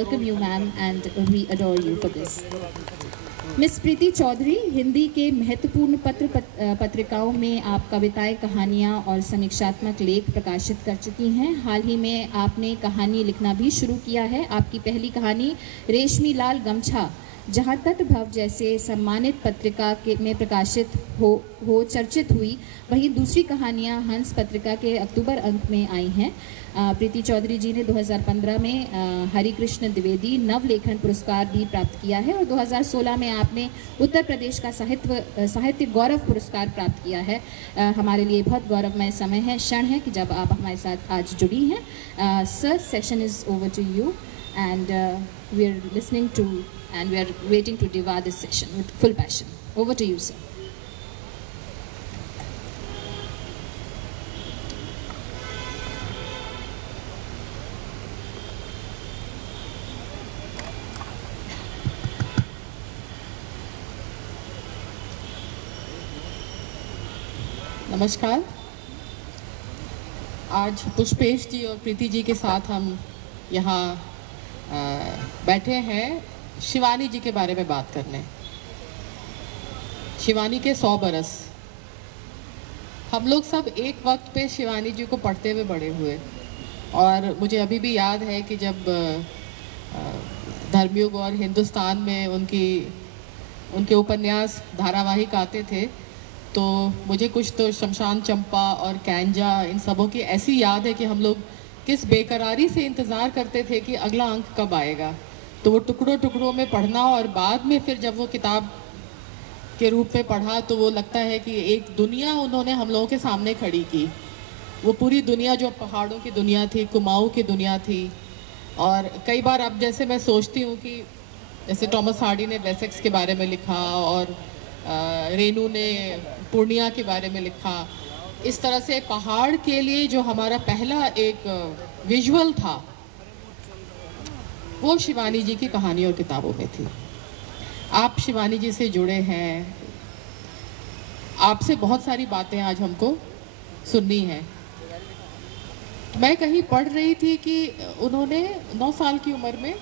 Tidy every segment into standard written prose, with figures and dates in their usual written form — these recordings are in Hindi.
welcome you, ma'am, and we adore you for this. Miss Preeti Chaudhary, Hindi के महत्वपूर्ण पत्रिकाओं में आप कविताएं, कहानियां और समीक्षात्मक लेख प्रकाशित कर चुकी हैं। हाल ही में आपने कहानी लिखना भी शुरू किया है। आपकी पहली कहानी रेशमी लाल गमछा, जहां तटभव जैसे सम्मानित पत्रिका में प्रकाशित हो चर्चित हुई, वहीं दूसरी कहानियां हंस पत्रिका के अक्टूबर अंक में आई हैं। प्रीति चौधरी जी ने 2015 में हरिकृष्ण द्विवेदी नवलेखन पुरस्कार भी प्राप्त किया है और 2016 में आपने उत्तर प्रदेश का साहित्य गौरव पुरस्कार प्राप्त किया है। हमारे लिए बहुत गौरवमय समय है, क्षण है कि जब आप हमारे साथ आज जुड़ी हैं। Sir, session is over to you and we are listening to and we are waiting to devour this session with full passion. Over to you, sir. नमस्कार। आज पुष्पेश जी और प्रीति जी के साथ हम यहाँ बैठे हैं शिवानी जी के बारे में बात करने। शिवानी के 100 बरस। हम लोग सब एक वक्त पे शिवानी जी को पढ़ते हुए बड़े हुए और मुझे अभी भी याद है कि जब धर्मयुग और हिंदुस्तान में उनके उपन्यास धारावाहिक आते थे तो मुझे कुछ तो शमशान चंपा और कैंजा, इन सबों की ऐसी याद है कि हम लोग किस बेकरारी से इंतज़ार करते थे कि अगला अंक कब आएगा। तो वो टुकड़ों टुकड़ों में पढ़ना और बाद में फिर जब वो किताब के रूप में पढ़ा तो वो लगता है कि एक दुनिया उन्होंने हम लोगों के सामने खड़ी की। वो पूरी दुनिया जो पहाड़ों की दुनिया थी, कुमाऊँ की दुनिया थी। और कई बार अब जैसे मैं सोचती हूँ कि जैसे टॉमस हार्डी ने वेसेक्स के बारे में लिखा और रेनू ने पूर्णिया के बारे में लिखा, इस तरह से पहाड़ के लिए जो हमारा पहला एक विजुअल था वो शिवानी जी की कहानी और किताबों में थी। आप शिवानी जी से जुड़े हैं, आपसे बहुत सारी बातें आज हमको सुननी है। मैं कहीं पढ़ रही थी कि उन्होंने 9 साल की उम्र में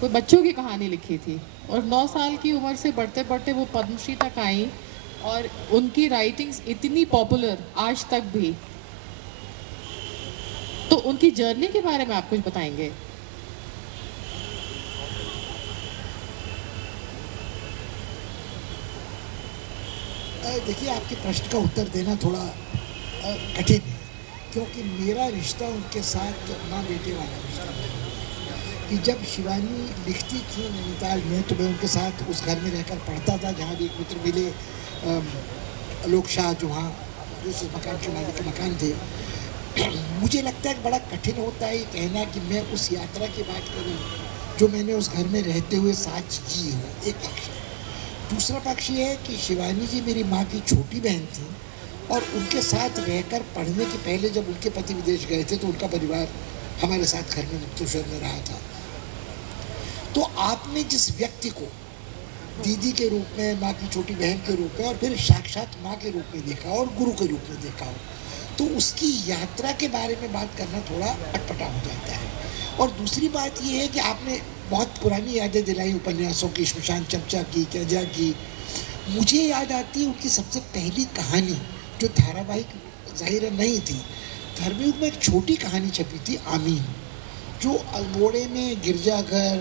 कोई बच्चों की कहानी लिखी थी और 9 साल की उम्र से बढ़ते बढ़ते वो पद्मश्री तक आई और उनकी राइटिंग्स इतनी पॉपुलर आज तक भी। तो उनकी जर्नी के बारे में आप कुछ बताएंगे? देखिए, आपके प्रश्न का उत्तर देना थोड़ा कठिन है क्योंकि मेरा रिश्ता उनके साथ माँ बेटे वाला रिश्ता है कि जब शिवानी लिखती थी नैनीताल में तो मैं उनके साथ उस घर में रहकर पढ़ता था जहाँ भी एक मित्र मिले, आलोक शाह, जो वहाँ उस मकान के मालिक के मकान थे। मुझे लगता है कि बड़ा कठिन होता है ये कहना कि मैं उस यात्रा की बात करूँ जो मैंने उस घर में रहते हुए साथ जी हूँ, एक पक्ष है। दूसरा पक्ष ये है कि शिवानी जी मेरी माँ की छोटी बहन थी और उनके साथ रहकर पढ़ने के पहले जब उनके पति विदेश गए थे तो उनका परिवार हमारे साथ घर में मुक्तेश्वर में रहा था। तो आपने जिस व्यक्ति को दीदी के रूप में, माँ की छोटी बहन के रूप में और फिर साक्षात माँ के रूप में देखा और गुरु के रूप में देखा हो तो उसकी यात्रा के बारे में बात करना थोड़ा अटपटा हो जाता है। और दूसरी बात ये है कि आपने बहुत पुरानी यादें दिलाई उपन्यासों की, शमशान चंपा की, कैंजा की। मुझे याद आती है उनकी सबसे पहली कहानी जो धारावाहिक जाहिर नहीं थी, धर्मयुग में एक छोटी कहानी छपी थी, आमीन, जो अल्मोड़े में गिरजाघर,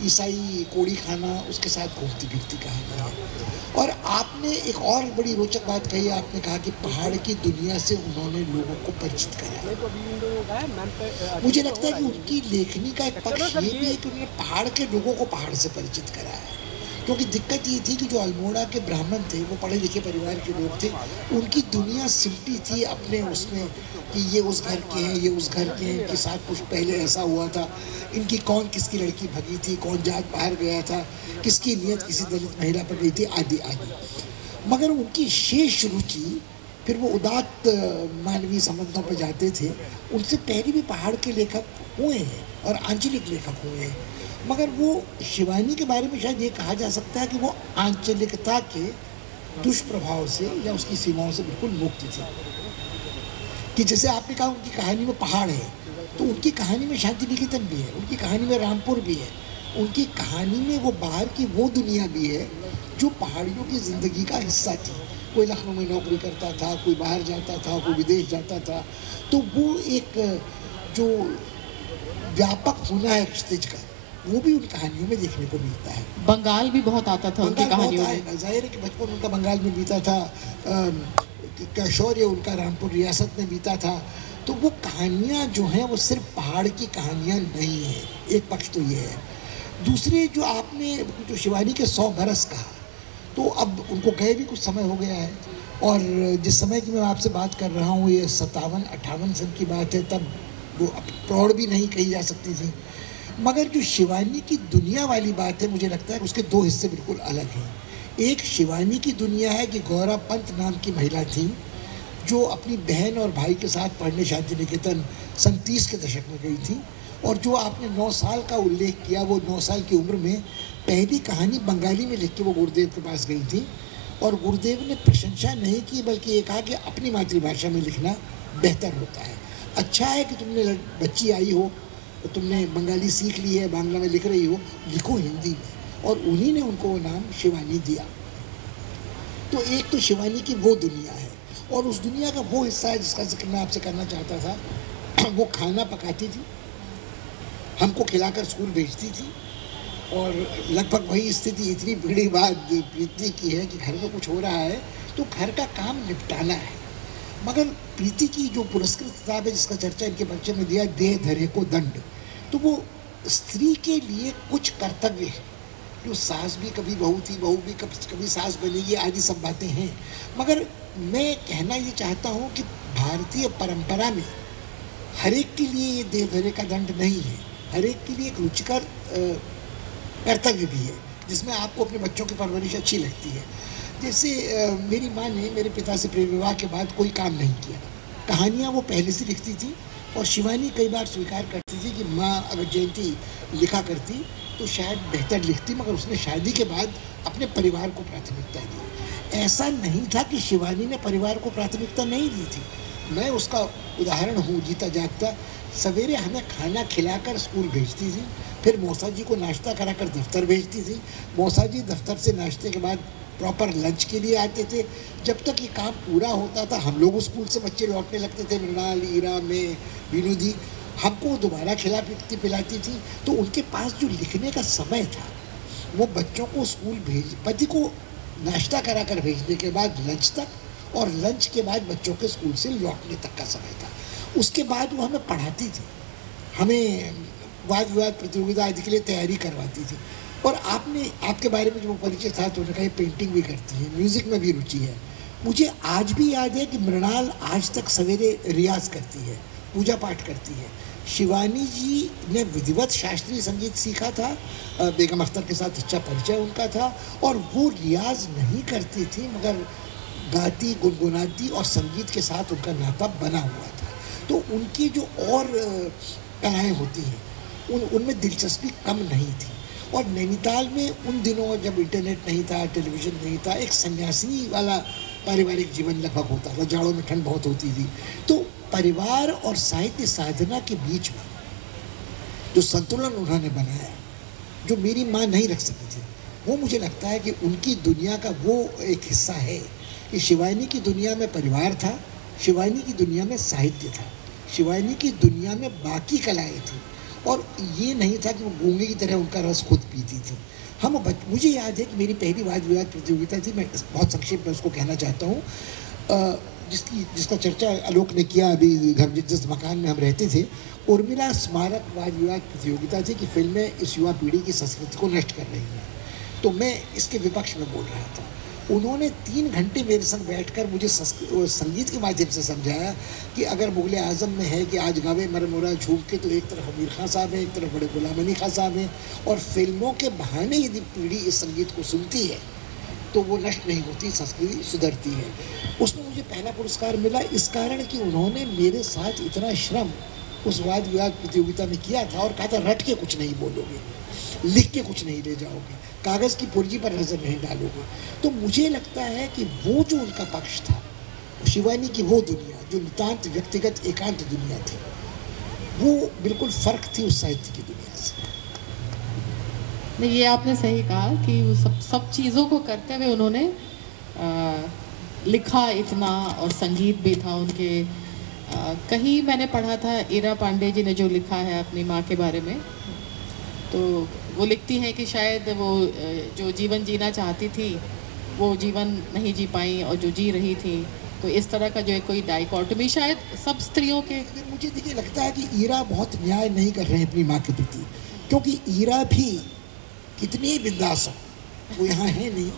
ईसाई कोड़ी खाना, उसके साथ घूमती फिरती कहानी है। और आपने एक और बड़ी रोचक बात कही, आपने कहा कि पहाड़ की दुनिया से उन्होंने लोगों को परिचित कराया। मुझे लगता है कि उनकी लेखनी का एक पक्ष ये भी है कि उन्होंने पहाड़ के लोगों को पहाड़ से परिचित कराया। क्योंकि दिक्कत ये थी कि जो अल्मोड़ा के ब्राह्मण थे वो पढ़े लिखे परिवार के लोग थे, उनकी दुनिया सिमटी थी अपने उसमें कि ये उस घर के हैं, ये उस घर के हैं, इनके साथ कुछ पहले ऐसा हुआ था, इनकी कौन किसकी लड़की भगी थी, कौन जात बाहर गया था, किसकी नियत किसी दलित महिला पर गई थी, आदि आदि। मगर उनकी शेष रुचि फिर वो उदात्त मानवीय संबंधों पर जाते थे। उनसे पहले भी पहाड़ के लेखक हुए हैं और आंचलिक लेखक हुए हैं, मगर वो शिवानी के बारे में शायद ये कहा जा सकता है कि वो आंचलिकता के दुष्प्रभाव से या उसकी सीमाओं से बिल्कुल मुक्त थी। कि जैसे आपने कहा उनकी कहानी में पहाड़ है, तो उनकी कहानी में शांति निकेतन भी है, उनकी कहानी में रामपुर भी है, उनकी कहानी में वो बाहर की वो दुनिया भी है जो पहाड़ियों की ज़िंदगी का हिस्सा थी। कोई लखनऊ में नौकरी करता था, कोई बाहर जाता था, कोई विदेश जाता था, तो वो एक जो व्यापक होना है एक्सटेज का, वो भी उन कहानियों में देखने को मिलता है। बंगाल भी बहुत आता था उनकी कहानियों में। जाहिर है कि बचपन उनका बंगाल में बीता था, कैशोर्य उनका रामपुर रियासत में बीता था। तो वो कहानियाँ जो हैं वो सिर्फ पहाड़ की कहानियाँ नहीं है, एक पक्ष तो ये है। दूसरे जो आपने जो शिवानी के 100 बरस कहा, तो अब उनको गए भी कुछ समय हो गया है, और जिस समय की मैं आपसे बात कर रहा हूँ ये 57-58 सन की बात है, तब वो प्रौढ़ भी नहीं कही जा सकती थी। मगर जो शिवानी की दुनिया वाली बात है, मुझे लगता है उसके दो हिस्से बिल्कुल अलग हैं। एक शिवानी की दुनिया है कि गौरा पंत नाम की महिला थी जो अपनी बहन और भाई के साथ पढ़ने शांति निकेतन सन 30 के दशक में गई थी, और जो आपने 9 साल का उल्लेख किया, वो 9 साल की उम्र में पहली कहानी बंगाली में लिख के वो गुरुदेव के पास गई थी, और गुरुदेव ने प्रशंसा नहीं की बल्कि ये कहा कि अपनी मातृभाषा में लिखना बेहतर होता है। अच्छा है कि तुमने बच्ची आई हो, तो तुमने बंगाली सीख ली है, बांग्ला में लिख रही हो, लिखो हिंदी में। और उन्हीं ने उनको वो नाम शिवानी दिया। तो एक तो शिवानी की वो दुनिया है, और उस दुनिया का वो हिस्सा है जिसका जिक्र मैं आपसे करना चाहता था। वो खाना पकाती थी, हमको खिलाकर स्कूल भेजती थी, और लगभग वही स्थिति इतनी बड़ी बात प्रीति की है कि घर में कुछ हो रहा है तो घर का काम निपटाना है। मगर प्रीति की जो पुरस्कृत किताब है जिसका चर्चा इनके परिचय में दिया, देह धरे को दंड, तो वो स्त्री के लिए कुछ कर्तव्य है। जो सास भी कभी बहू थी, बहू भी कभी सास बनेगी, आदि सब बातें हैं। मगर मैं कहना ये चाहता हूँ कि भारतीय परंपरा में हर एक के लिए ये देह धरे का दंड नहीं है, हर एक के लिए एक रुचिकर कर्तव्य भी है जिसमें आपको अपने बच्चों की परवरिश अच्छी लगती है। जैसे मेरी माँ ने मेरे पिता से प्रेम विवाह के बाद कोई काम नहीं किया, कहानियाँ वो पहले से लिखती थी, और शिवानी कई बार स्वीकार करती थी कि माँ अगर जयंती लिखा करती तो शायद बेहतर लिखती, मगर उसने शादी के बाद अपने परिवार को प्राथमिकता दी। ऐसा नहीं था कि शिवानी ने परिवार को प्राथमिकता नहीं दी थी, मैं उसका उदाहरण हूँ जीता जागता। सवेरे हमें खाना खिलाकर स्कूल भेजती थी, फिर मौसा जी को नाश्ता कराकर दफ्तर भेजती थी। मौसा जी दफ्तर से नाश्ते के बाद प्रॉपर लंच के लिए आते थे। जब तक ये काम पूरा होता था हम लोग स्कूल से बच्चे लौटने लगते थे, मृणाल, ईरा, मैं, बीनू दी, हमको दोबारा खिला पिलाती थी। तो उनके पास जो लिखने का समय था वो बच्चों को स्कूल पति को नाश्ता करा कर भेजने के बाद लंच तक, और लंच के बाद बच्चों के स्कूल से लौटने तक का समय था। उसके बाद वो हमें पढ़ाती थी, हमें वाद विवाद प्रतियोगिता आदि के लिए तैयारी करवाती थी। और आपके बारे में जो परिचय था तो उन्होंने कहा पेंटिंग भी करती है, म्यूज़िक में भी रुचि है। मुझे आज भी याद है कि मृणाल आज तक सवेरे रियाज करती है, पूजा पाठ करती है। शिवानी जी ने विधिवत शास्त्रीय संगीत सीखा था, बेगम अख्तर के साथ अच्छा परिचय उनका था, और वो रियाज नहीं करती थी मगर गाती, गुनगुनाती, और संगीत के साथ उनका नाता बना हुआ था। तो उनकी जो और कलाएँ होती हैं उनमें दिलचस्पी कम नहीं थी। और नैनीताल में उन दिनों जब इंटरनेट नहीं था, टेलीविज़न नहीं था, एक सन्यासिनी वाला पारिवारिक जीवन लगभग होता था, जाड़ों में ठंड बहुत होती थी। तो परिवार और साहित्य साधना के बीच में जो संतुलन उन्होंने बनाया, जो मेरी माँ नहीं रख सकी थी, वो मुझे लगता है कि उनकी दुनिया का वो एक हिस्सा है कि शिवानी की दुनिया में परिवार था, शिवानी की दुनिया में साहित्य था, शिवानी की दुनिया में बाकी कलाएँ थी, और ये नहीं था कि वो गूंगे की तरह उनका रस खुद पीती थी। मुझे याद है कि मेरी पहली वाद विवाद प्रतियोगिता थी, मैं बहुत संक्षेप में उसको कहना चाहता हूँ, जिसका चर्चा आलोक ने किया अभी घर जिस मकान में हम रहते थे। उर्मिला स्मारक वाद विवाद प्रतियोगिता थी कि फिल्में इस युवा पीढ़ी की संस्कृति को नष्ट कर रही हैं, तो मैं इसके विपक्ष में बोल रहा था। उन्होंने 3 घंटे मेरे संग बैठकर मुझे संगीत के माध्यम से समझाया कि अगर मुग़ल आज़म में है कि आज गावे मरमुरा झूम के, तो एक तरफ अमीर खां साहब हैं, एक तरफ बड़े गुलाम अली खां साहब हैं, और फिल्मों के बहाने यदि पीढ़ी इस संगीत को सुनती है तो वो नष्ट नहीं होती, संस्कृति सुधरती है। उसमें मुझे पहला पुरस्कार मिला इस कारण कि उन्होंने मेरे साथ इतना श्रम उस वाद विवाद प्रतियोगिता में किया था, और कहा था रट के कुछ नहीं बोलोगे, लिख के कुछ नहीं ले जाओगे, कागज़ की पुर्जी पर नज़र नहीं डालोगे। तो मुझे लगता है कि वो जो उनका पक्ष था शिवानी की वो दुनिया जो नितांत व्यक्तिगत एकांत दुनिया थी, वो बिल्कुल फ़र्क थी उस साहित्य की दुनिया से। नहीं, ये आपने सही कहा कि वो सब चीज़ों को करते हुए उन्होंने लिखा इतना, और संगीत भी था उनके। कहीं मैंने पढ़ा था ईरा पांडे जी ने जो लिखा है अपनी माँ के बारे में, तो वो लिखती हैं कि शायद वो जो जीवन जीना चाहती थी वो जीवन नहीं जी पाई, और जो जी रही थी, तो इस तरह का जो है कोई डाइकोटमी शायद सब स्त्रियों के। मुझे देखिए लगता है कि ईरा बहुत न्याय नहीं कर रहे हैं अपनी माँ के प्रति, क्योंकि ईरा भी कितनी बिंदास हो, वो यहाँ है नहीं,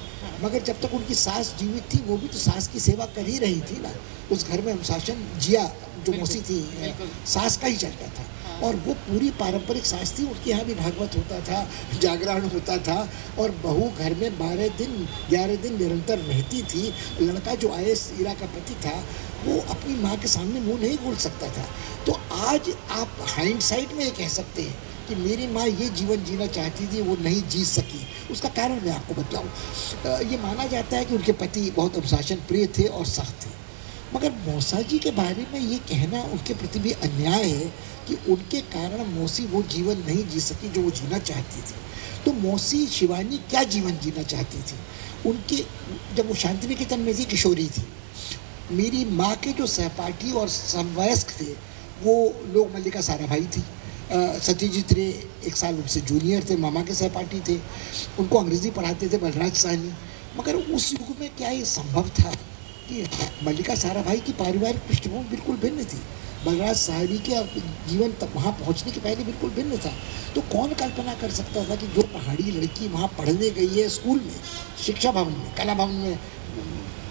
मगर जब तक उनकी सास जीवित थी वो भी तो सास की सेवा कर ही रही थी ना। उस घर में अनुशासन जिया जो मौसी थी सास का ही चलता था, और वो पूरी पारंपरिक सास थी। उनके यहाँ भी भागवत होता था, जागरण होता था, और बहू घर में 12 दिन 11 दिन निरंतर रहती थी। लड़का जो आईएएस ईरा का पति था वो अपनी माँ के सामने मुंह नहीं खोल सकता था। तो आज आप हाइंडसाइट में ये कह सकते हैं कि मेरी माँ ये जीवन जीना चाहती थी, वो नहीं जी सकी। उसका कारण मैं आपको बताऊँ, ये माना जाता है कि उनके पति बहुत अनुशासन प्रिय थे और सख्त थे, मगर मौसा जी के बारे में ये कहना उनके प्रति भी अन्याय है कि उनके कारण मौसी वो जीवन नहीं जी सकी जो वो जीना चाहती थी। तो मौसी शिवानी क्या जीवन जीना चाहती थी? उनके जब वो शांति निकेतन में थी, किशोरी थी, मेरी माँ के जो सहपाठी और समवयस्क थे वो लोग मल्लिका साराभाई थी, सत्यजीत रे 1 साल उनसे जूनियर थे, मामा के सहपाठी थे, उनको अंग्रेज़ी पढ़ाते थे बलराज साहनी। मगर उस युग में क्या ये संभव था कि मल्लिका साराभाई की पारिवारिक पृष्ठभूमि बिल्कुल भिन्न थी, बलराज साहनी के जीवन तक वहाँ पहुँचने के पहले बिल्कुल भिन्न था। तो कौन कल्पना कर सकता था कि जो पहाड़ी लड़की वहाँ पढ़ने गई है स्कूल में, शिक्षा भवन में, कला भवन में,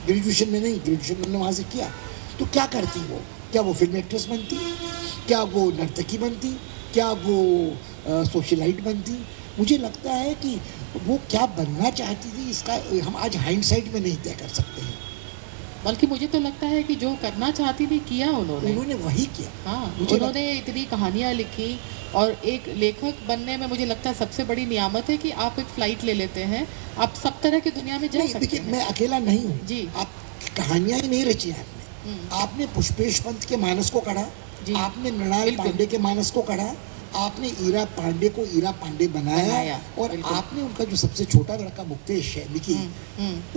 ग्रेजुएशन में नहीं, ग्रेजुएशन मैंने वहाँ से किया, तो क्या करती वो? क्या वो फिल्म एक्ट्रेस बनती? क्या वो नर्तकी बनती? क्या वो सोशलाइट बनती? मुझे लगता है कि वो क्या बनना चाहती थी इसका हम आज हाइंडसाइट में नहीं तय कर सकते हैं, बल्कि मुझे तो लगता है कि जो करना चाहती थी किया उन्होंने वही किया। हाँ, उन्होंने इतनी कहानियाँ लिखी, और एक लेखक बनने में मुझे लगता है सबसे बड़ी नियामत है कि आप एक फ्लाइट ले लेते हैं, आप सब तरह की दुनिया में जा सकते हैं। मैं अकेला नहीं हूँ जी, आप कहानियाँ ही नहीं रची आपने पुष्पेश पंत के मानस को पढ़ा, आपने मृणाल पांडे के मानस को पढ़ा, आपने ईरा पांडे को ईरा पांडे बनाया, और आपने उनका जो सबसे छोटा लड़का मुक्तेश है निकी,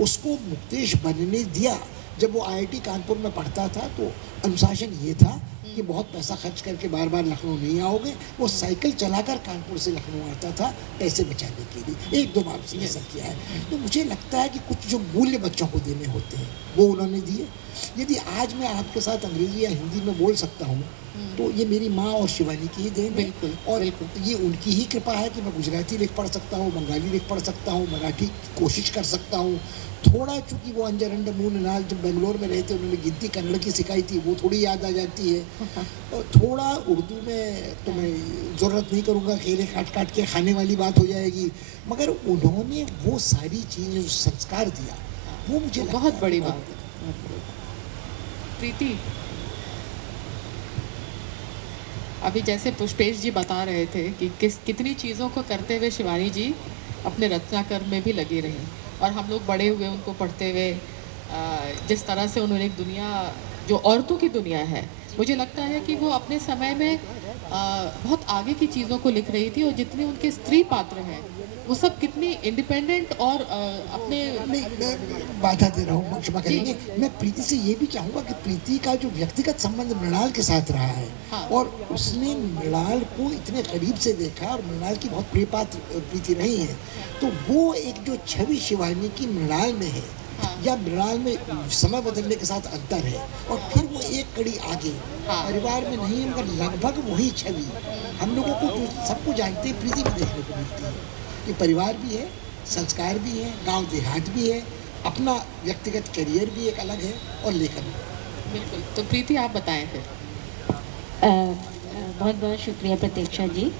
उसको मुक्तेश बनने दिया। जब वो आईआईटी कानपुर में पढ़ता था तो अनुशासन ये था कि बहुत पैसा खर्च करके बार बार लखनऊ नहीं आओगे, वो साइकिल चलाकर कानपुर से लखनऊ आता था पैसे बचाने के लिए, 1-2 बार उसने ऐसा किया है। तो मुझे लगता है कि कुछ जो मूल्य बच्चों को देने होते हैं वो उन्होंने दिए। यदि आज मैं आपके साथ अंग्रेजी या हिंदी में बोल सकता हूँ तो ये मेरी माँ और शिवानी की ही देन है, और ये उनकी ही कृपा है कि मैं गुजराती लिख पढ़ सकता हूँ, बंगाली लिख पढ़ सकता हूँ, मराठी कोशिश कर सकता हूँ। थोड़ा चूँकि वो अंजर अंड मून नाल जब बेंगलोर में रहे थे उन्होंने गिनती कन्नड़ की सिखाई थी, वो थोड़ी याद आ जाती है, और थोड़ा उर्दू में तो मैं ज़रूरत नहीं करूँगा, खेले काट काट के खाने वाली बात हो जाएगी, मगर उन्होंने वो सारी चीज़ें जो संस्कार दिया वो मुझे बहुत बड़ी बात है। प्रीति, अभी जैसे पुष्पेश जी बता रहे थे कि कितनी चीज़ों को करते हुए शिवानी जी अपने रचनाकर्म में भी लगी रही, और हम लोग बड़े हुए उनको पढ़ते हुए, जिस तरह से उन्होंने एक दुनिया जो औरतों की दुनिया है, मुझे लगता है कि वो अपने समय में बहुत आगे की चीज़ों को लिख रही थी, और जितने उनके स्त्री पात्र हैं वो सब कितनी इंडिपेंडेंट और अपने। नहीं, मैं बाधा दे रहा हूँ, क्षमा करेंगे। मैं प्रीति से ये भी चाहूँगा कि प्रीति का जो व्यक्तिगत संबंध मृणाल के साथ रहा है, और उसने मृणाल को इतने करीब से देखा, और मृणाल की बहुत प्रिय पात्र प्रीति रही है, तो वो एक जो छवि शिवानी की मृणाल में है, या मृणाल में समय बदलने के साथ अंतर है, और फिर वो एक कड़ी आगे परिवार में नहीं है, मगर लगभग वही छवि हम लोगों को जो सबको जानते हैं प्रीति में देखने को मिलती है कि परिवार भी है, संस्कार भी है, गांव देहात भी है, अपना व्यक्तिगत करियर भी एक अलग है, और लेखन। बिल्कुल। तो प्रीति आप बताएं फिर। बहुत बहुत शुक्रिया प्रतीक्षा जी।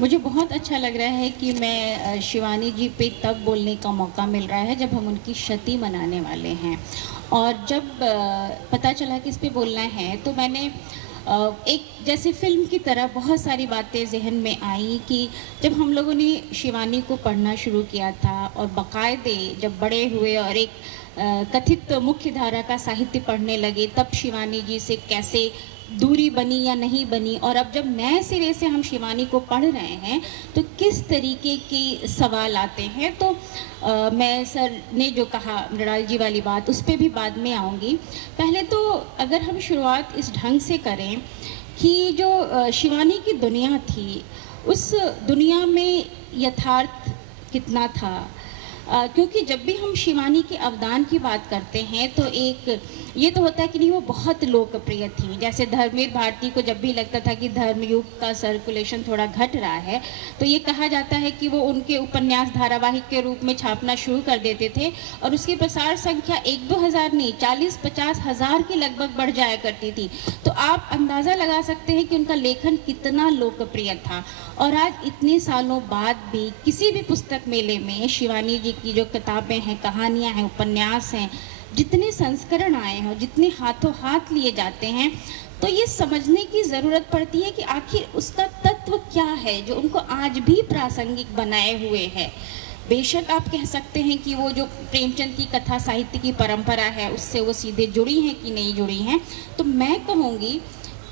मुझे बहुत अच्छा लग रहा है कि मैं शिवानी जी पे तब बोलने का मौका मिल रहा है जब हम उनकी शती मनाने वाले हैं, और जब पता चला कि इस पे बोलना है तो मैंने एक जैसे फिल्म की तरह बहुत सारी बातें जहन में आई कि जब हम लोगों ने शिवानी को पढ़ना शुरू किया था, और बाकायदे जब बड़े हुए और एक कथित मुख्य धारा का साहित्य पढ़ने लगे, तब शिवानी जी से कैसे दूरी बनी या नहीं बनी, और अब जब नए सिरे से हम शिवानी को पढ़ रहे हैं तो किस तरीके के सवाल आते हैं। तो मैं सर ने जो कहा मृणाल जी वाली बात, उस पर भी बाद में आऊँगी। पहले तो अगर हम शुरुआत इस ढंग से करें कि जो शिवानी की दुनिया थी, उस दुनिया में यथार्थ कितना था, क्योंकि जब भी हम शिवानी के अवदान की बात करते हैं तो एक ये तो होता है कि नहीं वो बहुत लोकप्रिय थी। जैसे धर्मवीर भारती को जब भी लगता था कि धर्मयुग का सर्कुलेशन थोड़ा घट रहा है तो ये कहा जाता है कि वो उनके उपन्यास धारावाहिक के रूप में छापना शुरू कर देते थे और उसकी प्रसार संख्या 1-2 हज़ार नहीं 40-50 हज़ार के लगभग बढ़ जाया करती थी। तो आप अंदाज़ा लगा सकते हैं कि उनका लेखन कितना लोकप्रिय था। और आज इतने सालों बाद भी किसी भी पुस्तक मेले में शिवानी जी की जो किताबें हैं, कहानियाँ हैं, उपन्यास हैं, जितने संस्करण आए हैं, जितने हाथों हाथ लिए जाते हैं, तो ये समझने की ज़रूरत पड़ती है कि आखिर उसका तत्व क्या है जो उनको आज भी प्रासंगिक बनाए हुए है। बेशक आप कह सकते हैं कि वो जो प्रेमचंद की कथा साहित्य की परंपरा है उससे वो सीधे जुड़ी हैं कि नहीं जुड़ी हैं, तो मैं कहूँगी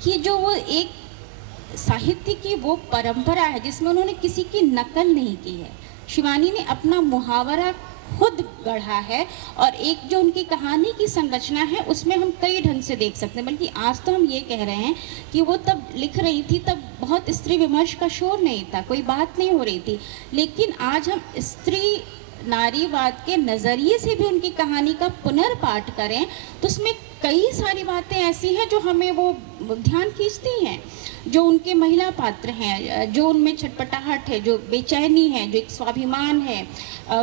कि जो वो एक साहित्य की वो परंपरा है जिसमें उन्होंने किसी की नकल नहीं की है। शिवानी ने अपना मुहावरा खुद गढ़ा है और एक जो उनकी कहानी की संरचना है उसमें हम कई ढंग से देख सकते हैं। बल्कि आज तो हम ये कह रहे हैं कि वो तब लिख रही थी तब बहुत स्त्री विमर्श का शोर नहीं था, कोई बात नहीं हो रही थी, लेकिन आज हम स्त्री नारीवाद के नज़रिए से भी उनकी कहानी का पुनर्पाठ करें तो उसमें कई सारी बातें ऐसी हैं जो हमें वो ध्यान खींचती हैं। जो उनके महिला पात्र हैं, जो उनमें छटपटाहट है, जो बेचैनी है, जो एक स्वाभिमान है,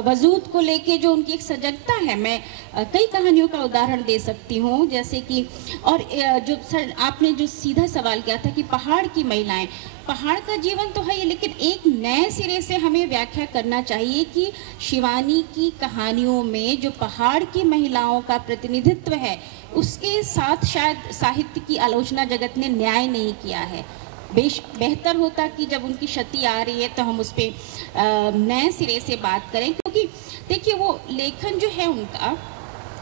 वजूद को लेके जो उनकी एक सजगता है। मैं कई कहानियों का उदाहरण दे सकती हूँ, जैसे कि और जो सर आपने जो सीधा सवाल किया था कि पहाड़ की महिलाएं, पहाड़ का जीवन तो है, लेकिन एक नए सिरे से हमें व्याख्या करना चाहिए कि शिवानी की कहानियों में जो पहाड़ की महिलाओं का प्रतिनिधित्व है उसके साथ शायद साहित्य की आलोचना जगत ने न्याय नहीं किया है। बेहतर होता कि जब उनकी क्षति आ रही है तो हम उस पर नए सिरे से बात करें, क्योंकि देखिए वो लेखन जो है उनका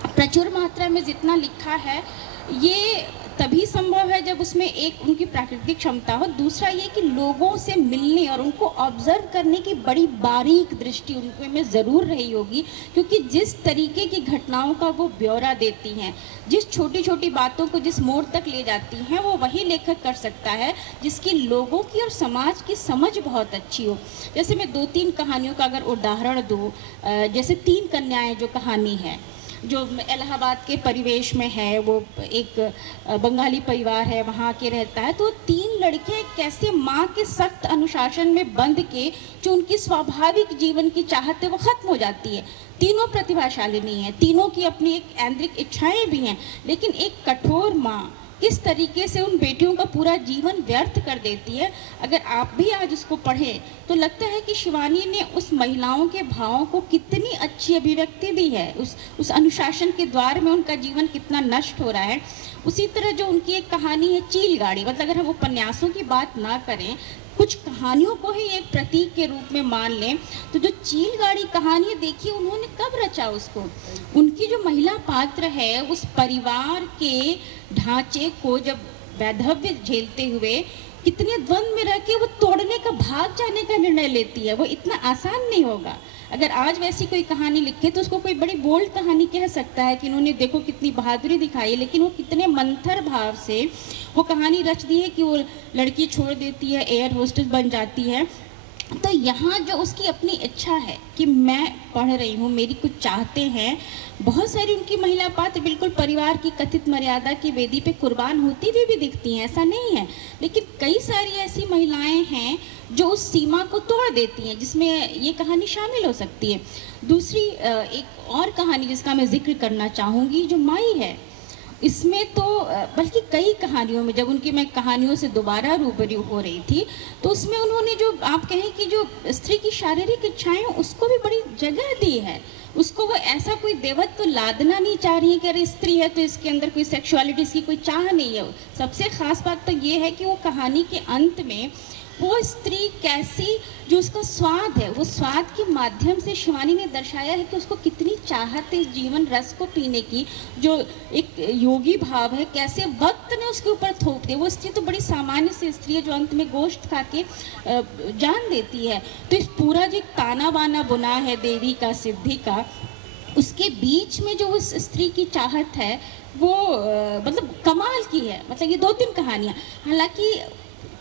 प्रचुर मात्रा में जितना लिखा है ये तभी संभव है जब उसमें एक उनकी प्राकृतिक क्षमता हो, दूसरा ये कि लोगों से मिलने और उनको ऑब्जर्व करने की बड़ी बारीक दृष्टि उनके में ज़रूर रही होगी, क्योंकि जिस तरीके की घटनाओं का वो ब्यौरा देती हैं, जिस छोटी छोटी बातों को जिस मोड़ तक ले जाती हैं, वो वही लेखक कर सकता है जिसकी लोगों की और समाज की समझ बहुत अच्छी हो। जैसे मैं 2-3 कहानियों का अगर उदाहरण दूँ, जैसे 3 कन्याएँ जो कहानी है जो इलाहाबाद के परिवेश में है, वो एक बंगाली परिवार है, वहाँ के रहता है, तो 3 लड़के कैसे माँ के सख्त अनुशासन में बंध के जो उनकी स्वाभाविक जीवन की चाहत है वो ख़त्म हो जाती है। तीनों प्रतिभाशाली नहीं है, तीनों की अपनी एक आंतरिक इच्छाएं भी हैं, लेकिन एक कठोर माँ किस तरीके से उन बेटियों का पूरा जीवन व्यर्थ कर देती है। अगर आप भी आज उसको पढ़ें तो लगता है कि शिवानी ने उस महिलाओं के भावों को कितनी अच्छी अभिव्यक्ति दी है, उस अनुशासन के द्वार में उनका जीवन कितना नष्ट हो रहा है। उसी तरह जो उनकी एक कहानी है चील गाड़ी, मतलब अगर हम उपन्यासों की बात ना करें, कुछ कहानियों को ही एक प्रतीक के रूप में मान लें, तो जो चील गाड़ी कहानी है, देखिए उन्होंने कब रचा उसको। उनकी जो महिला पात्र है उस परिवार के ढांचे को जब वैधव्य झेलते हुए कितने द्वंद्व में रह के वो तोड़ने का, भाग जाने का निर्णय लेती है। वो इतना आसान नहीं होगा। अगर आज वैसी कोई कहानी लिखे तो उसको कोई बड़ी बोल्ड कहानी कह सकता है कि इन्होंने देखो कितनी बहादुरी दिखाई है, लेकिन वो कितने मंथर भाव से वो कहानी रच दी है कि वो लड़की छोड़ देती है, एयर होस्टेस बन जाती है। तो यहाँ जो उसकी अपनी इच्छा है कि मैं पढ़ रही हूँ, मेरी कुछ चाहते हैं, बहुत सारी उनकी महिला पात्र बिल्कुल परिवार की कथित मर्यादा की वेदी पे कुर्बान होती हुई भी दिखती हैं, ऐसा नहीं है, लेकिन कई सारी ऐसी महिलाएं हैं जो उस सीमा को तोड़ देती हैं, जिसमें ये कहानी शामिल हो सकती है। दूसरी एक और कहानी जिसका मैं जिक्र करना चाहूँगी जो माई है, इसमें तो बल्कि कई कहानियों में जब उनकी मैं कहानियों से दोबारा रूबरू हो रही थी तो उसमें उन्होंने जो आप कहें कि जो स्त्री की शारीरिक इच्छाएं उसको भी बड़ी जगह दी है। उसको वो ऐसा कोई देवत्व लादना नहीं चाह रही है कि अरे स्त्री है तो इसके अंदर कोई सेक्सुअलिटी की कोई चाह नहीं है। सबसे ख़ास बात तो ये है कि वो कहानी के अंत में वो स्त्री कैसी, जो उसका स्वाद है, वो स्वाद के माध्यम से शिवानी ने दर्शाया है कि उसको कितनी चाहत है इस जीवन रस को पीने की, जो एक योगी भाव है, कैसे वक्त ने उसके ऊपर थोप दिया। वो स्त्री तो बड़ी सामान्य सी स्त्री है जो अंत में गोश्त खा के जान देती है। तो इस पूरा जो ताना बाना बुना है देवी का, सिद्धि का, उसके बीच में जो उस स्त्री की चाहत है वो मतलब कमाल की है। मतलब ये 2-3 कहानियाँ, हालांकि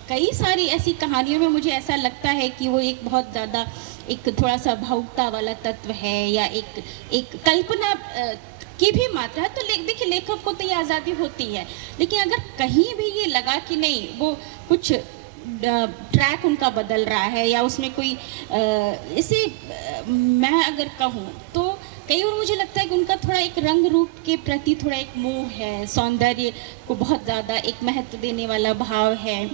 कई सारी ऐसी कहानियों में मुझे ऐसा लगता है कि वो एक बहुत ज़्यादा एक थोड़ा सा भावुकता वाला तत्व है या एक कल्पना की भी मात्रा है। तो देखिए लेखक को तो ये आज़ादी होती है, लेकिन अगर कहीं भी ये लगा कि नहीं वो कुछ ट्रैक उनका बदल रहा है या उसमें कोई इसे मैं अगर कहूँ तो कई बार मुझे लगता है कि उनका थोड़ा एक रंग रूप के प्रति थोड़ा एक मोह है, सौंदर्य को बहुत ज़्यादा एक महत्व देने वाला भाव है,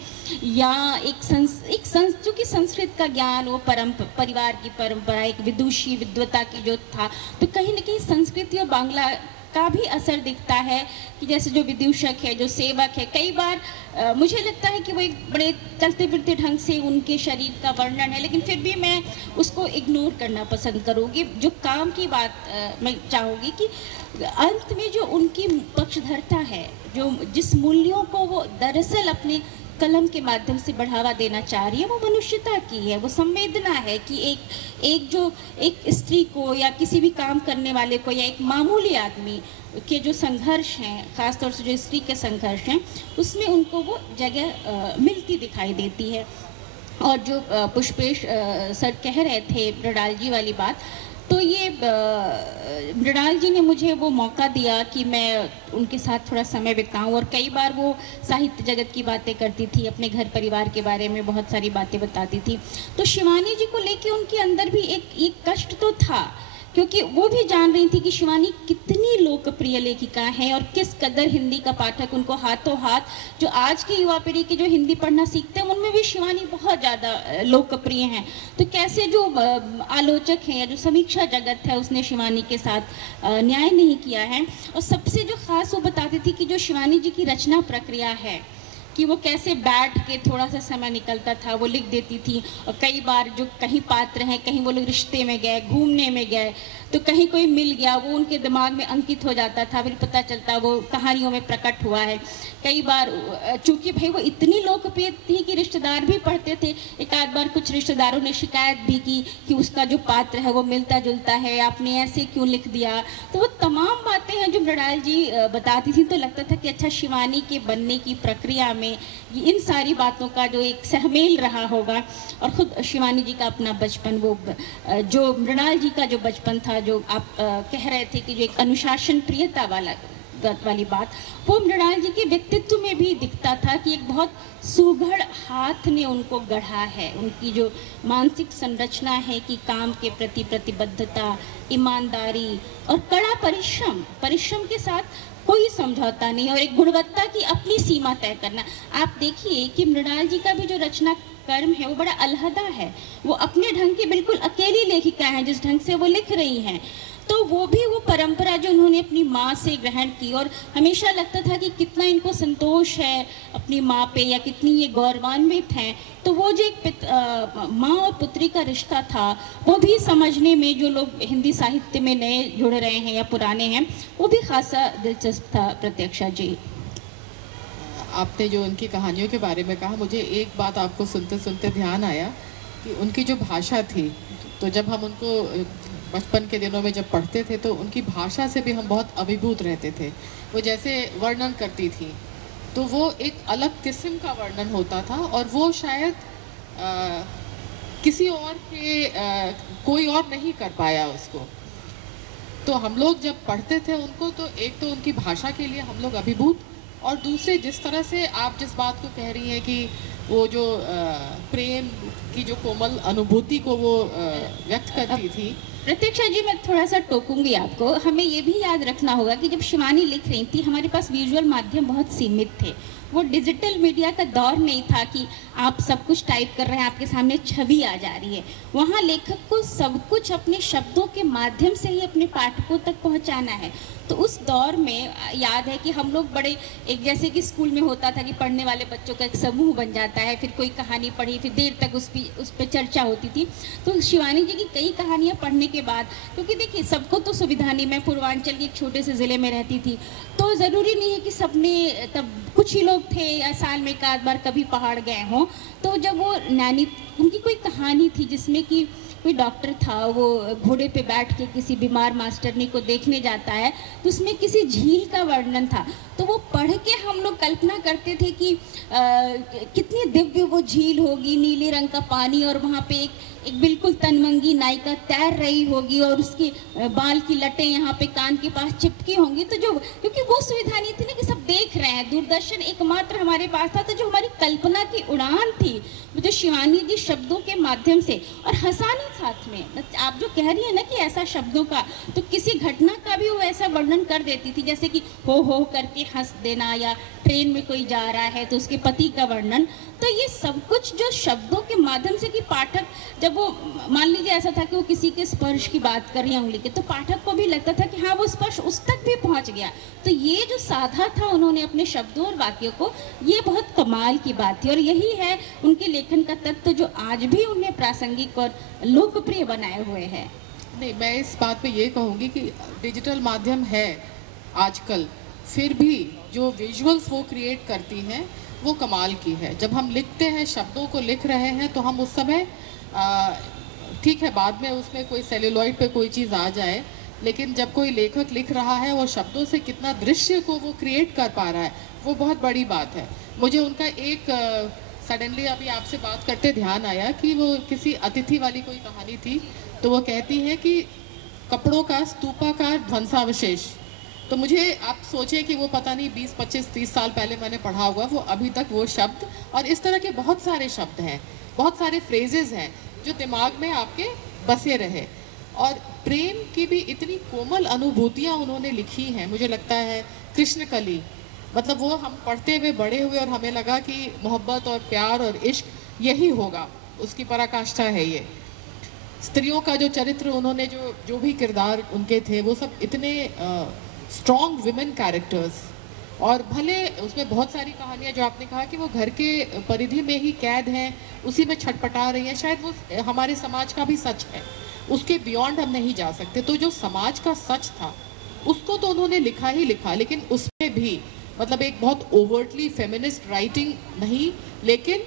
या चूँकि संस्कृत का ज्ञान वो परिवार की परंपरा, एक विदुषी विद्वता की जो था, तो कहीं ना कहीं संस्कृति और बांग्ला का भी असर दिखता है कि जैसे जो विदूषक है, जो सेवक है, कई बार मुझे लगता है कि वो एक बड़े चलते फिरते ढंग से उनके शरीर का वर्णन है, लेकिन फिर भी मैं उसको इग्नोर करना पसंद करूँगी। जो काम की बात मैं चाहूँगी कि अंत में जो उनकी पक्षधरता है, जो जिस मूल्यों को वो दरअसल अपने कलम के माध्यम से बढ़ावा देना चाह रही है, वो मनुष्यता की है, वो संवेदना है कि एक स्त्री को या किसी भी काम करने वाले को या एक मामूली आदमी के जो संघर्ष हैं, ख़ासतौर से जो स्त्री के संघर्ष हैं, उसमें उनको वो जगह मिलती दिखाई देती है। और जो पुष्पेश सर कह रहे थे मृणाल जी वाली बात, तो ये मृणाल जी ने मुझे वो मौका दिया कि मैं उनके साथ थोड़ा समय बिताऊं, और कई बार वो साहित्य जगत की बातें करती थी, अपने घर परिवार के बारे में बहुत सारी बातें बताती थी। तो शिवानी जी को लेके उनके अंदर भी एक कष्ट तो था, क्योंकि वो भी जान रही थी कि शिवानी कितनी लोकप्रिय लेखिका हैं और किस कदर हिंदी का पाठक उनको हाथों हाथ, जो आज की युवा पीढ़ी के जो हिंदी पढ़ना सीखते हैं उनमें भी शिवानी बहुत ज़्यादा लोकप्रिय हैं। तो कैसे जो आलोचक हैं या जो समीक्षा जगत है उसने शिवानी के साथ न्याय नहीं किया है। और सबसे जो ख़ास वो बताती थी कि जो शिवानी जी की रचना प्रक्रिया है कि वो कैसे बैठ के थोड़ा सा समय निकलता था, वो लिख देती थी। और कई बार जो कहीं पात्र हैं, कहीं वो लोग रिश्ते में गए, घूमने में गए, तो कहीं कोई मिल गया, वो उनके दिमाग में अंकित हो जाता था, फिर पता चलता वो कहानियों में प्रकट हुआ है। कई बार चूँकि भाई वो इतनी लोकप्रिय थी कि रिश्तेदार भी पढ़ते थे। एक आध बार कुछ रिश्तेदारों ने शिकायत भी की कि उसका जो पात्र है वो मिलता जुलता है, आपने ऐसे क्यों लिख दिया। तो वो तमाम बातें हैं जो मृणाल जी बताती थी। तो लगता था कि अच्छा, शिवानी के बनने की प्रक्रिया में इन सारी बातों का जो एक सहमेल रहा होगा। और ख़ुद शिवानी जी का अपना बचपन, वो जो मृणाल जी का जो बचपन था, जो आप कह रहे थे कि जो एक अनुशासन प्रियता वाली बात, वो मृणाल जी के व्यक्तित्व में भी दिखता था कि एक बहुत सुघड़ हाथ ने उनको गढ़ा है। उनकी जो मानसिक संरचना है कि काम के प्रति प्रतिबद्धता, ईमानदारी और कड़ा परिश्रम के साथ कोई समझौता नहीं, और एक गुणवत्ता की अपनी सीमा तय करना। आप देखिए कि मृणाल जी का भी जो रचना कर्म है वो बड़ा अलहदा है। वो अपने ढंग की बिल्कुल अकेली लेखिका हैं जिस ढंग से वो लिख रही हैं। तो वो भी वो परंपरा जो उन्होंने अपनी माँ से ग्रहण की, और हमेशा लगता था कि कितना इनको संतोष है अपनी माँ पे, या कितनी ये गौरवान्वित हैं। तो वो जो एक माँ और पुत्री का रिश्ता था, वो भी समझने में जो लोग हिंदी साहित्य में नए जुड़ रहे हैं या पुराने हैं, वो भी खासा दिलचस्प था। प्रत्यक्षा जी, आपने जो उनकी कहानियों के बारे में कहा, मुझे एक बात आपको सुनते सुनते ध्यान आया कि उनकी जो भाषा थी, तो जब हम उनको बचपन के दिनों में जब पढ़ते थे तो उनकी भाषा से भी हम बहुत अभिभूत रहते थे। वो जैसे वर्णन करती थी तो वो एक अलग किस्म का वर्णन होता था, और वो शायद किसी और के कोई और नहीं कर पाया उसको। तो हम लोग जब पढ़ते थे उनको, तो एक तो उनकी भाषा के लिए हम लोग अभिभूत, और दूसरे जिस तरह से आप जिस बात को कह रही हैं कि वो जो प्रेम की जो कोमल अनुभूति को वो व्यक्त करती थी। प्रत्यक्षा जी, मैं थोड़ा सा टोकूंगी आपको। हमें ये भी याद रखना होगा कि जब शिवानी लिख रही थी, हमारे पास विजुअल माध्यम बहुत सीमित थे। वो डिजिटल मीडिया का दौर नहीं था कि आप सब कुछ टाइप कर रहे हैं, आपके सामने छवि आ जा रही है। वहाँ लेखक को सब कुछ अपने शब्दों के माध्यम से ही अपने पाठकों तक पहुँचाना है। तो उस दौर में याद है कि हम लोग बड़े एक जैसे कि स्कूल में होता था कि पढ़ने वाले बच्चों का एक समूह बन जाता है, फिर कोई कहानी पढ़ी, फिर देर तक उस पर चर्चा होती थी। तो शिवानी जी की कई कहानियाँ पढ़ने के बाद, क्योंकि देखिए सबको तो सुविधा नहीं, मैं पूर्वांचल के एक छोटे से ज़िले में रहती थी, तो ज़रूरी नहीं है कि सबने, तब कुछ ही लोग थे या साल में एक आध बार कभी पहाड़ गए हों। तो जब वो नैनी, उनकी कोई कहानी थी जिसमें कि कोई डॉक्टर था, वो घोड़े पे बैठ के किसी बीमार मास्टरनी को देखने जाता है, तो उसमें किसी झील का वर्णन था। तो वो पढ़ के हम लोग कल्पना करते थे कि कितनी दिव्य वो झील होगी, नीले रंग का पानी, और वहाँ पे एक बिल्कुल तनमंगी नायिका तैर रही होगी और उसके बाल की लटें यहाँ पे कान के पास चिपकी होंगी। तो जो, क्योंकि वो सुविधा नहीं थी ना कि सब देख रहे हैं, दूरदर्शन एकमात्र हमारे पास था, तो जो हमारी कल्पना की उड़ान थी वो जो शिवानी जी शब्दों के माध्यम से, और हंसानी साथ में, आप जो कह रही है ना कि ऐसा शब्दों का, तो किसी घटना का भी वो ऐसा वर्णन कर देती थी, जैसे कि हो करके हंस देना, या ट्रेन में कोई जा रहा है तो उसके पति का वर्णन। तो ये सब कुछ जो शब्दों के माध्यम से, कि पाठक जब वो, मान लीजिए ऐसा था कि वो किसी के स्पर्श की बात कर रही है उंगली के, तो पाठक को भी लगता था कि हाँ वो स्पर्श उस तक भी पहुंच गया। तो ये जो साधा था उन्होंने अपने शब्दों और वाक्यों को, ये बहुत कमाल की बात थी, और यही है उनके लेखन का तत्व जो आज भी उन्हें प्रासंगिक और लोकप्रिय बनाए हुए हैं। नहीं, मैं इस बात पे ये कहूँगी कि डिजिटल माध्यम है आजकल, फिर भी जो विजुअल्स वो क्रिएट करती हैं वो कमाल की है। जब हम लिखते हैं, शब्दों को लिख रहे हैं, तो हम उस समय ठीक है बाद में उसमें कोई सेल्यूलॉइड पे कोई चीज़ आ जाए, लेकिन जब कोई लेखक लिख रहा है वो शब्दों से कितना दृश्य को वो क्रिएट कर पा रहा है, वो बहुत बड़ी बात है। मुझे उनका एक सडनली अभी आपसे बात करते ध्यान आया कि वो किसी अतिथि वाली कोई कहानी थी, तो वो कहती है कि कपड़ों का स्तूपाकार ध्वंसावशेष। तो मुझे आप सोचें कि वो पता नहीं 20, 25, 30 साल पहले मैंने पढ़ा हुआ, वो अभी तक वो शब्द, और इस तरह के बहुत सारे शब्द हैं, बहुत सारे फ्रेजेस हैं जो दिमाग में आपके बसे रहे। और प्रेम की भी इतनी कोमल अनुभूतियाँ उन्होंने लिखी हैं। मुझे लगता है कृष्णकली, मतलब वो हम पढ़ते हुए बड़े हुए और हमें लगा कि मोहब्बत और प्यार और इश्क यही होगा, उसकी पराकाष्ठा है ये। स्त्रियों का जो चरित्र उन्होंने, जो भी किरदार उनके थे, वो सब इतने स्ट्रॉन्ग विमेन कैरेक्टर्स, और भले उसमें बहुत सारी कहानियाँ जो आपने कहा कि वो घर के परिधि में ही कैद हैं, उसी में छटपटा रही हैं, शायद वो हमारे समाज का भी सच है, उसके बियॉन्ड हम नहीं जा सकते। तो जो समाज का सच था उसको तो उन्होंने लिखा ही लिखा, लेकिन उसमें भी मतलब एक बहुत ओवर्टली फेमिनिस्ट राइटिंग नहीं, लेकिन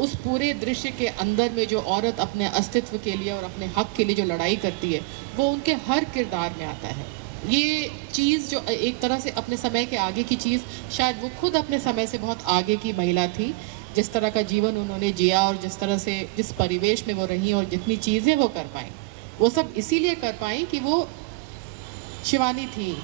उस पूरे दृश्य के अंदर में जो औरत अपने अस्तित्व के लिए और अपने हक के लिए जो लड़ाई करती है, वो उनके हर किरदार में आता है। ये चीज़ जो एक तरह से अपने समय के आगे की चीज़, शायद वो खुद अपने समय से बहुत आगे की महिला थी, जिस तरह का जीवन उन्होंने जिया और जिस तरह से, जिस परिवेश में वो रही और जितनी चीज़ें वो कर पाई, वो सब इसीलिए कर पाई कि वो शिवानी थी।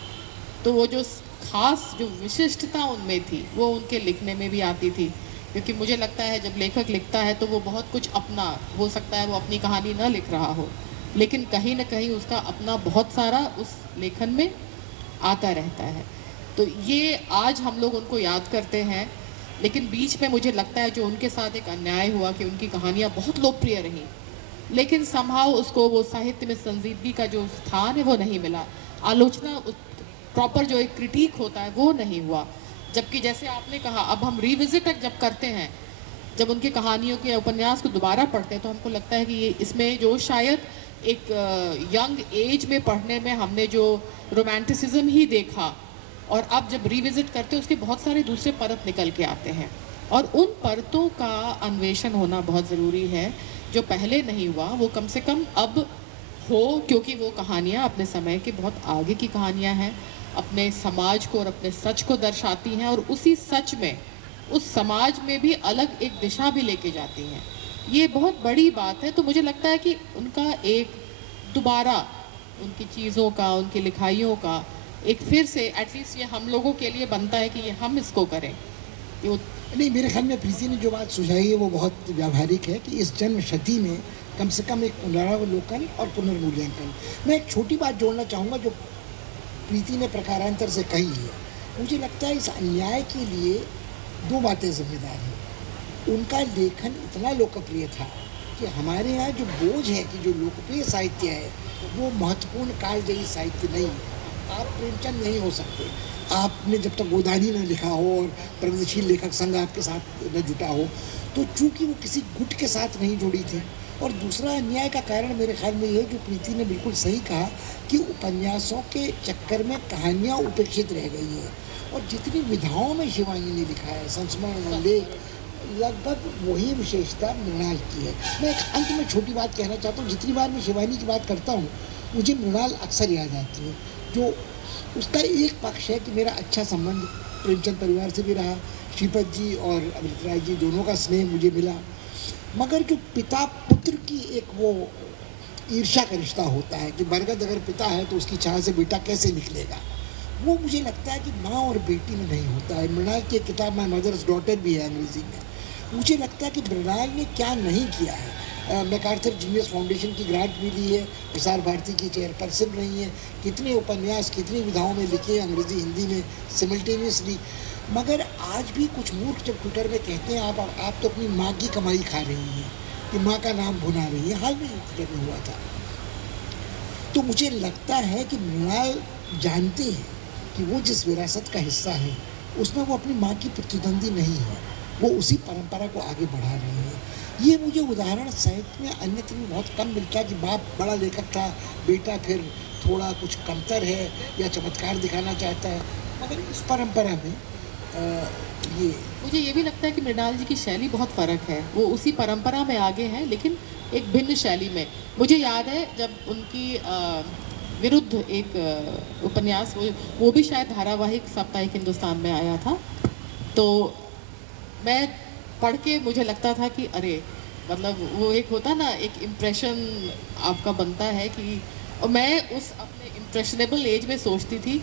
तो वो जो खास जो विशिष्टता उनमें थी वो उनके लिखने में भी आती थी, क्योंकि मुझे लगता है जब लेखक लिखता है तो वो बहुत कुछ अपना, हो सकता है वो अपनी कहानी न लिख रहा हो, लेकिन कहीं ना कहीं उसका अपना बहुत सारा उस लेखन में आता रहता है। तो ये आज हम लोग उनको याद करते हैं, लेकिन बीच में मुझे लगता है जो उनके साथ एक अन्याय हुआ कि उनकी कहानियाँ बहुत लोकप्रिय रहीं, लेकिन समहाउ उसको वो साहित्य में संजीदगी का जो स्थान है वो नहीं मिला, आलोचना प्रॉपर जो एक क्रिटिक होता है वो नहीं हुआ। जबकि जैसे आपने कहा, अब हम रिविजिट जब करते हैं, जब उनकी कहानियों के उपन्यास को दोबारा पढ़ते हैं, तो हमको लगता है कि ये इसमें जो शायद एक यंग एज में पढ़ने में हमने जो रोमांटिसिज्म ही देखा, और अब जब रिविजिट करते हैं उसके बहुत सारे दूसरे परत निकल के आते हैं, और उन परतों का अन्वेषण होना बहुत ज़रूरी है। जो पहले नहीं हुआ वो कम से कम अब हो, क्योंकि वो कहानियाँ अपने समय के बहुत आगे की कहानियाँ हैं, अपने समाज को और अपने सच को दर्शाती हैं, और उसी सच में उस समाज में भी अलग एक दिशा भी लेके जाती हैं। ये बहुत बड़ी बात है। तो मुझे लगता है कि उनका एक दोबारा उनकी चीज़ों का, उनकी लिखाइयों का एक फिर से एटलीस्ट ये हम लोगों के लिए बनता है कि ये हम इसको करें। नहीं, मेरे ख्याल में प्रीति ने जो बात सुझाई है वो बहुत व्यावहारिक है कि इस जन्म शती में कम से कम एक पुनरावलोकन और पुनर्मूल्यांकन। मैं एक छोटी बात जोड़ना चाहूँगा जो प्रीति ने प्रकारांतर से कही है। मुझे लगता है इस अन्याय के लिए दो बातें जिम्मेदार हैं। उनका लेखन इतना लोकप्रिय था कि हमारे यहाँ जो बोझ है कि जो लोकप्रिय साहित्य है वो महत्वपूर्ण कालजयी साहित्य नहीं है। आप प्रेमचंद नहीं हो सकते, आपने जब तक गोदानी न लिखा हो और प्रगतिशील लेखक संघ आपके साथ न जुटा हो, तो चूँकि वो किसी गुट के साथ नहीं जुड़ी थी। और दूसरा अन्याय का कारण मेरे ख्याल में ये, जो प्रीति ने बिल्कुल सही कहा कि उपन्यासों के चक्कर में कहानियाँ उपेक्षित रह गई हैं। और जितनी विधाओं में शिवानी ने लिखा है, संस्मरण, लेख, लगभग वही विशेषता मृणाल की है। मैं एक अंत में छोटी बात कहना चाहता हूँ, जितनी बार मैं शिवानी की बात करता हूँ मुझे मृणाल अक्सर याद आती है। जो उसका एक पक्ष है कि मेरा अच्छा संबंध प्रेमचंद परिवार से भी रहा, श्रीपत जी और अमृत राय जी दोनों का स्नेह मुझे मिला, मगर जो पिता पुत्र की एक वो ईर्ष्या का रिश्ता होता है कि बरगद अगर पिता है तो उसकी छाया से बेटा कैसे निकलेगा, वो मुझे लगता है कि माँ और बेटी में नहीं होता है। मृणाल की एक किताब माय मदर्स डॉटर भी है अंग्रेजी में। मुझे लगता है कि मृणाल ने क्या नहीं किया है। मैकार्थर जीनियस फाउंडेशन की ग्रांट मिली है, प्रसार भारती की चेयरपर्सन रही हैं, कितने उपन्यास कितनी विधाओं में लिखे, अंग्रेजी हिंदी में सिमल्टेनियसली। मगर आज भी कुछ मूर्ख जब ट्विटर में कहते हैं आप तो अपनी माँ की कमाई खा रही हैं, कि माँ का नाम भुना रही है। हाल में ट्विटर में हुआ था। तो मुझे लगता है कि मृणाल जानते हैं कि वो जिस विरासत का हिस्सा है उसमें वो अपनी माँ की प्रतिद्वंदी नहीं है, वो उसी परंपरा को आगे बढ़ा रहे हैं। ये मुझे उदाहरण साहित्य में अन्यत्र में बहुत कम मिलता है कि बाप बड़ा लेखक था, बेटा फिर थोड़ा कुछ कमतर है या चमत्कार दिखाना चाहता है, मगर इस परंपरा में ये मुझे ये भी लगता है कि मृणाल जी की शैली बहुत फ़र्क है। वो उसी परंपरा में आगे हैं लेकिन एक भिन्न शैली में। मुझे याद है जब उनकी विरुद्ध एक उपन्यास, वो भी शायद धारावाहिक साप्ताहिक हिंदुस्तान में आया था, तो मैं पढ़ के मुझे लगता था कि अरे, मतलब वो एक होता ना, एक इम्प्रेशन आपका बनता है कि, और मैं उस अपने इम्प्रेशनेबल एज में सोचती थी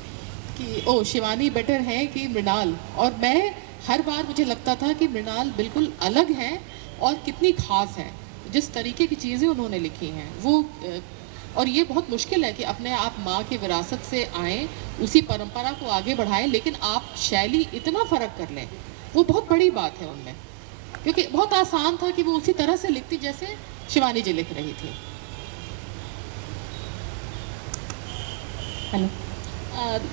कि ओ शिवानी बेटर है कि मृणाल। और मैं हर बार मुझे लगता था कि मृणाल बिल्कुल अलग है और कितनी ख़ास है, जिस तरीके की चीज़ें उन्होंने लिखी हैं वो। और ये बहुत मुश्किल है कि अपने आप माँ की विरासत से आएँ, उसी परंपरा को आगे बढ़ाएं, लेकिन आप शैली इतना फ़र्क कर लें, वो बहुत बड़ी बात है उनमें। क्योंकि बहुत आसान था कि वो उसी तरह से लिखती जैसे शिवानी जी लिख रही थी। हेलो,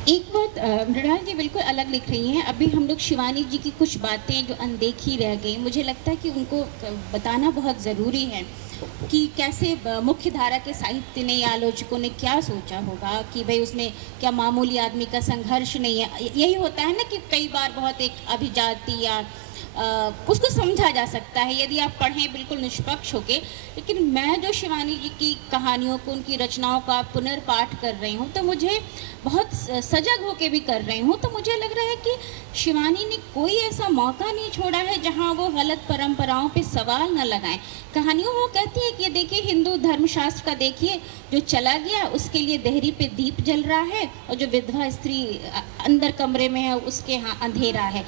एक बात, मृणाल जी बिल्कुल अलग लिख रही हैं। अभी हम लोग शिवानी जी की कुछ बातें जो अनदेखी रह गई, मुझे लगता है कि उनको बताना बहुत ज़रूरी है कि कैसे मुख्य धारा के साहित्य ने या आलोचकों ने क्या सोचा होगा कि भाई उसमें क्या मामूली आदमी का संघर्ष नहीं है। यही होता है ना कि कई बार बहुत एक अभिजाती या उसको समझा जा सकता है यदि आप पढ़ें बिल्कुल निष्पक्ष होके। लेकिन मैं जो शिवानी जी की कहानियों को, उनकी रचनाओं का पुनर्पाठ कर रही हूँ, तो मुझे बहुत सजग होके भी कर रही हूँ, तो मुझे लग रहा है कि शिवानी ने कोई ऐसा मौका नहीं छोड़ा है जहाँ वो गलत परंपराओं पे सवाल न लगाएं। कहानियों वो कहती है कि देखिए हिंदू धर्मशास्त्र का देखिए, जो चला गया उसके लिए देहरी पे दीप जल रहा है और जो विधवा स्त्री अंदर कमरे में है उसके यहाँ अंधेरा है।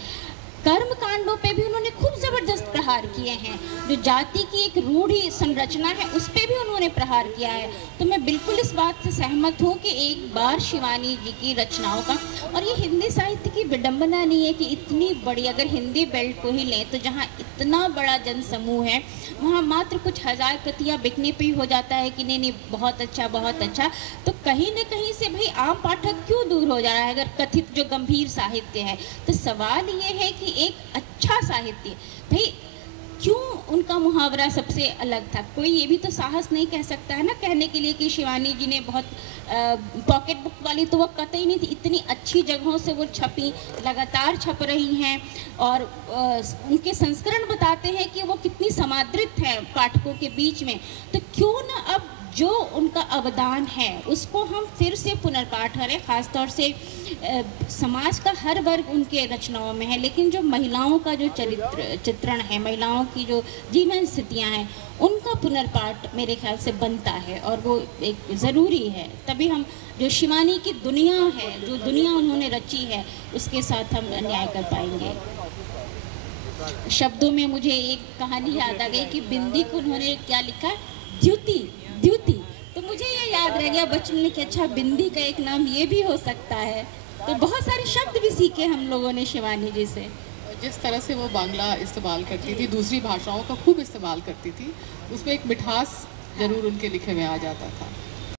कर्म कांडों पे भी उन्होंने खूब ज़बरदस्त प्रहार किए हैं। जो जाति की एक रूढ़ी संरचना है उस पे भी उन्होंने प्रहार किया है। तो मैं बिल्कुल इस बात से सहमत हूँ कि एक बार शिवानी जी की रचनाओं का, और ये हिंदी साहित्य की विडंबना नहीं है कि इतनी बड़ी, अगर हिंदी बेल्ट को ही लें तो जहाँ इतना बड़ा जनसमूह है वहाँ मात्र कुछ 1000 प्रतियाँ बिकने पे ही हो जाता है कि नहीं बहुत अच्छा बहुत अच्छा। तो कहीं न कहीं से भाई आम पाठक क्यों दूर हो जा रहा है अगर कथित जो गंभीर साहित्य है। तो सवाल ये है कि एक अच्छा साहित्य भाई क्यों उनका मुहावरा सबसे अलग था। कोई ये भी तो साहस नहीं कह सकता है ना कहने के लिए कि शिवानी जी ने बहुत पॉकेट बुक वाली तो वो कतई नहीं थी, इतनी अच्छी जगहों से वो छपी, लगातार छप रही हैं और उनके संस्करण बताते हैं कि वो कितनी समादृत है पाठकों के बीच में। तो क्यों ना अब जो उनका अवदान है उसको हम फिर से पुनर्पाठ करें। ख़ासतौर से समाज का हर वर्ग उनके रचनाओं में है, लेकिन जो महिलाओं का जो चित्रण है, महिलाओं की जो जीवन स्थितियाँ हैं, उनका पुनर्पाठ मेरे ख्याल से बनता है और वो एक ज़रूरी है। तभी हम जो शिवानी की दुनिया है, जो दुनिया उन्होंने रची है, उसके साथ हम न्याय कर पाएंगे। शब्दों में मुझे एक कहानी याद आ गई कि बिंदी को उन्होंने क्या लिखा, द्युति द्युति। तो मुझे ये याद रह गया बचपन में कि अच्छा बिंदी का एक नाम ये भी हो सकता है। तो बहुत सारे शब्द भी सीखे हम लोगों ने शिवानी जी से। जिस तरह से वो बांग्ला इस्तेमाल करती थी, दूसरी भाषाओं का खूब इस्तेमाल करती थी, उसमें एक मिठास ज़रूर उनके लिखे में आ जाता था।